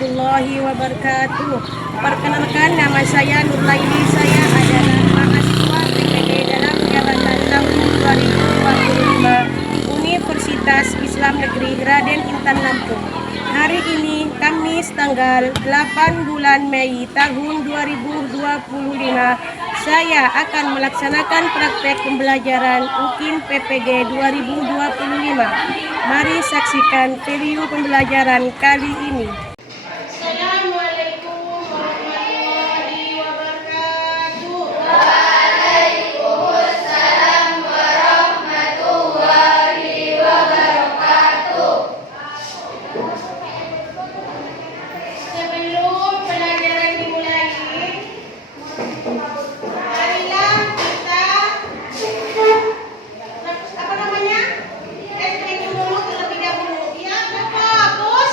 warahmatullahi wabarakatuh. Perkenalkan, nama saya Nurlaini. Saya adalah mahasiswa PPG dalam jabatan tahun 2025 Universitas Islam Negeri Raden Intan Lampung. Hari ini Kamis tanggal 8 bulan Mei tahun 2025, saya akan melaksanakan praktek pembelajaran UKIM PPG 2025. Mari saksikan video pembelajaran kali ini. Assalamualaikum warahmatullahi wabarakatuh. Waalaikumsalam warahmatullahi wabarakatuh. Sebelum pelajaran dimulai, marilah kita screening dulu terlebih dahulu. Ya, Bagus.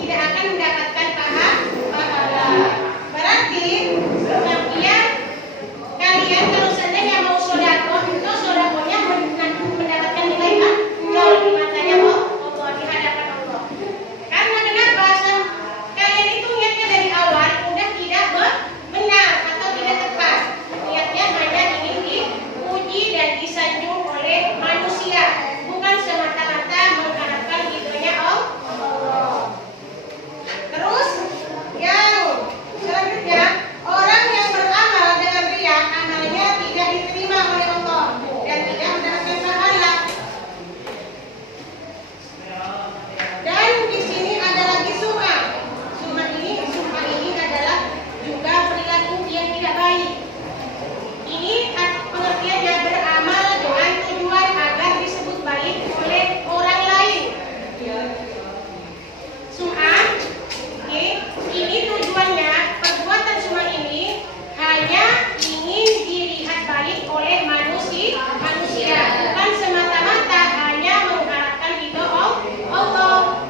tidak akan mendapatkan pahala. Berarti kalian kalau seandainya mau sodako, itu sodakonya mendapatkan nilai nol di matanya Allah, di hadapan Allah. Karena kenapa? Kalian itu niatnya dari awal udah tidak benar atau tidak tepat. Niatnya hanya ingin dipuji dan disanjung oleh manusia, bukan semata-mata mengharapkan ridhonya Allah. Terus yang selanjutnya, orang yang beramal dengan riya, amalnya tidak diterima oleh Allah dan tidak mendapatkan pahala. Dan di sini ada lagi sum'ah. Sum'ah ini adalah juga perilaku yang tidak baik. Ini pengertiannya beramal dengan tujuan agar disebut baik oleh orang lain. Sum'ah, ini tujuannya, perbuatan sum'ah ini hanya ingin dilihat baik oleh manusia, bukan semata-mata hanya mengharapkan ridho Allah.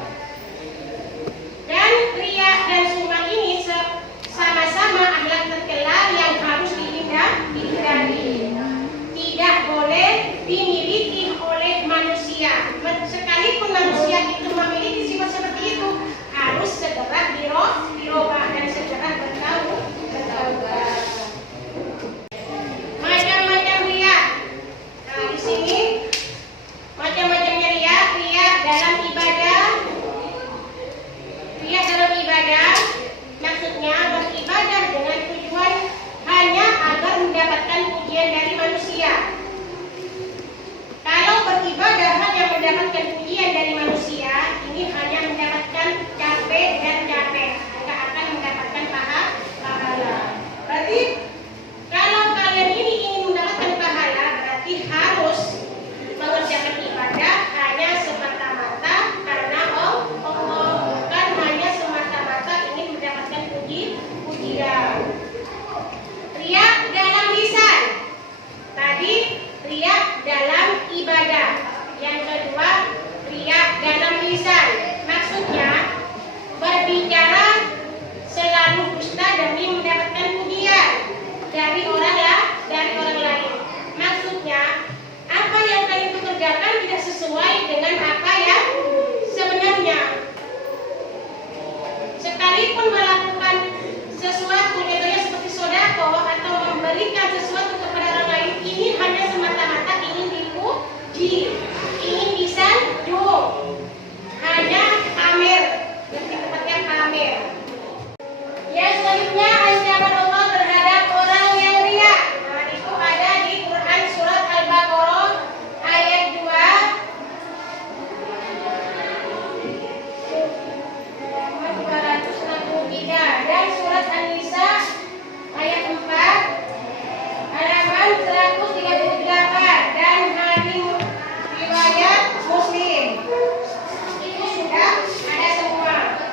Dan riya dan sum'ah ini sama-sama akhlak tercela yang harus dihindari. Tidak boleh dimiliki oleh manusia. Sekalipun manusia itu memiliki sifat seperti itu, harus segera dirubah dan segera bertaubat. Macam-macam riya. Nah, di sini macam-macamnya riya dalam ibadah. Riya dalam ibadah maksudnya beribadah dengan tujuan hanya agar mendapatkan pujian dari manusia. Kalau beribadah hanya mendapatkan pujian dari manusia, ini hanya mendapatkan capek dan capek, tidak akan mendapatkan pahala. Berarti kalau kalian ini ingin mendapatkan pahala, berarti harus mengerjakan ibadah hanya semata-mata karena Allah, bukan hanya semata-mata ingin mendapatkan pujian. Riya dalam lisan. Tadi riya dalam ibadah. Yang kedua, riya dalam lisan. Maksudnya berbicara selalu dusta demi mendapatkan pujian dari orang lain. Maksudnya apa yang kalian itu kerjakan tidak sesuai dengan apa yang sebenarnya. Sekalipun melakukan sesuatu, contohnya seperti sodako atau memberikan sesuatu kepada orang lain, ini hanya semata-mata ingin dipuji, ingin disanjung, hanya pamer, lebih tepatnya pamer. Yang selanjutnya ancaman Allah terhadap orang yang riya. Nah, itu ada di Quran surat Al-Baqarah ayat 263 dan surat An-Nisa ayat 4 halaman 138 dan hadis riwayat Muslim. Itu sudah ada semua.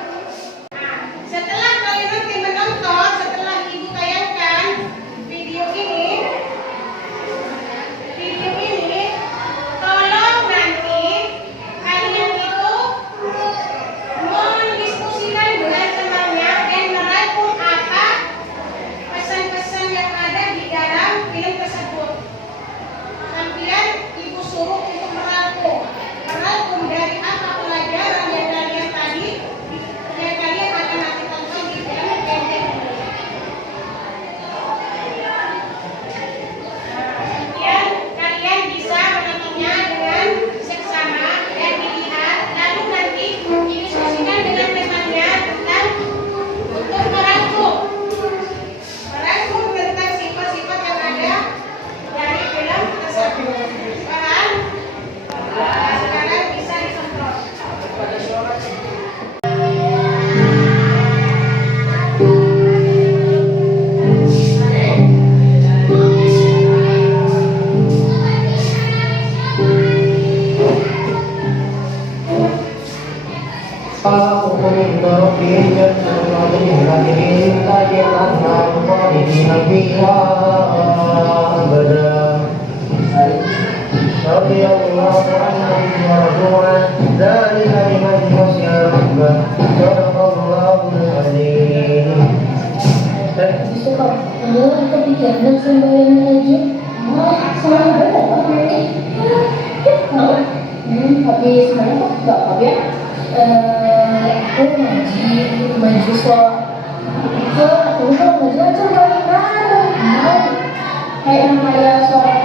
Nah, setelah kalian nanti menonton, setelah ibu tayangkan video ini, tolong nanti kalian itu mendiskusikan dengan temannya dan merangkum apa pesan-pesan yang ada di dalam film tersebut. Kemudian ibu suruh untuk merangkum dari apa pelajaran yang kalian akan nanti tonton di film pendek ini. Kemudian kalian bisa menontonnya dengan seksama dan dilihat, lalu nanti didiskusikan dengan temannya tentang untuk merangkum tentang sifat-sifat yang ada dari film tersebut. Paham? Sekarang bisa disemprot. رضي الله عنهم ورضوا ذلك لمن خشي ربه صدق الله العظيم. Adalah kepikiran sembahyang aja. Selalu berat apa ini? Tapi sebenarnya kok gak apa ya? Aku ngaji soal aku kalau ngaji aja kan kayak soal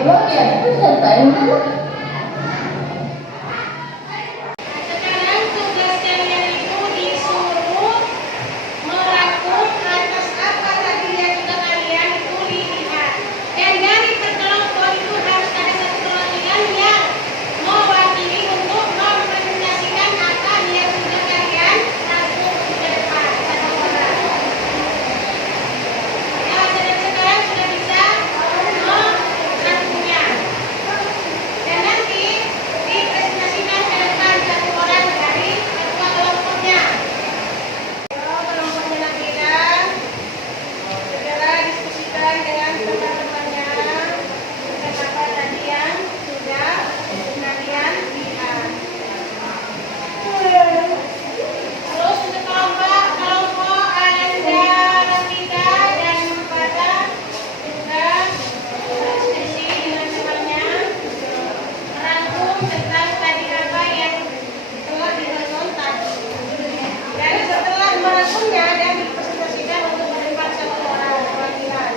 pulang ya itu ceritain kan. Sekarang tugas kalian itu disuruh melakukan atas apa tadi yang sudah kalian itu lihat. Dan dari perkelompok itu harus ada satu perwakilan yang mewakili untuk mempresentasikan apa yang sudah kalian lakukan ke depan. Satu orang. Ya, dan sekarang sudah bisa melakukannya. Dan nanti dipresentasikan ke depan satu orang dari ketua kelompoknya. Kalau kelompoknya latihan, segera diskusikan dengan teman-temannya tentang apa tadi yang sudah kalian lihat. Terus untuk kelompok Ananda, Rafika, dan Pada juga diskusi dengan temannya merangkum tentang tadi apa yang telah ditonton tadi. Dan setelah merangkumnya dan dipresentasikan untuk mendapat satu orang perwakilan.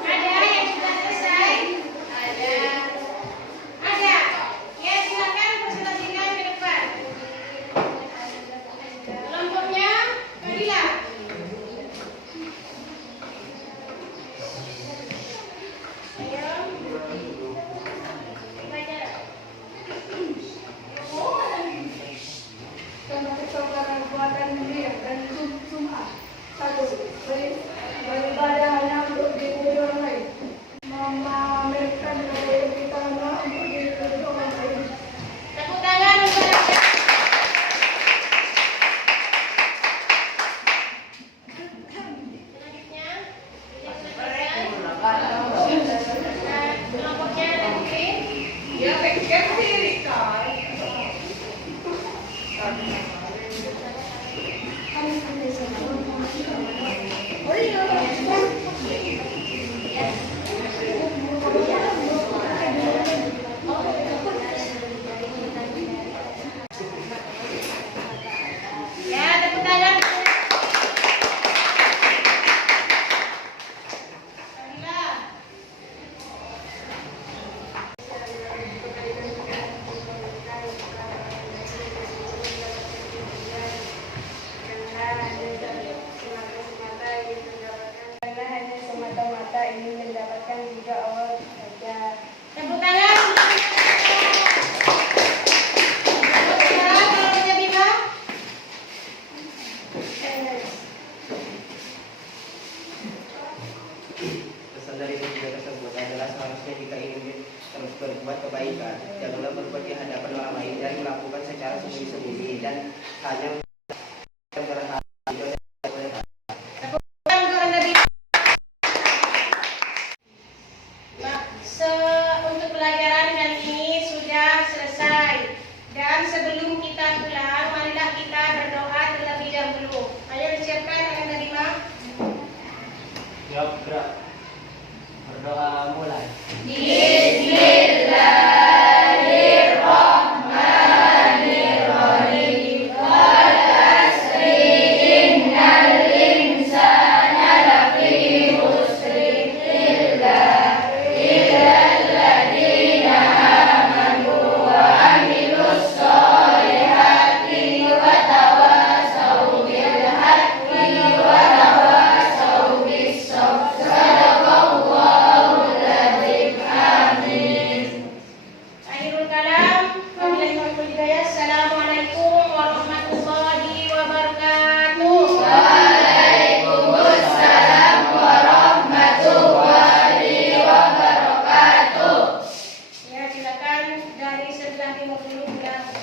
Ada yang sudah selesai? Ada. Ada. Ya, silakan presentasikan ke depan. Kelompoknya Fadila. Ayo. Baca. Tentang kesabaran buatan diri dan sumah. Satu, beribadah hanya untuk diri orang lain. Memamerkan daya kita untuk diri orang lain. Tepuk tangan untuk selanjutnya. Kelompoknya nanti. Ya, pikir diri kau. Ya, tepuk tangan. Fadila. Hanya semata-mata ingin mendapatkan ridha Allah saja. Tepuk tangan. Sekarang kelompoknya Bima. Pesan dari ketiga tersebut adalah seharusnya jika ingin terus berbuat kebaikan, janganlah berbuat di hadapan orang lain dan melakukan secara sendiri-sendiri dan hanya berharap Tangan untuk Anda Bima. Untuk pelajaran kali ini sudah selesai. Dan sebelum kita pulang, marilah kita berdoa terlebih dahulu. Ayo disiapkan Anda Bima. Yuk, gerak. Berdoa mulai. Bismillahirrahmanirrahim. memeluknya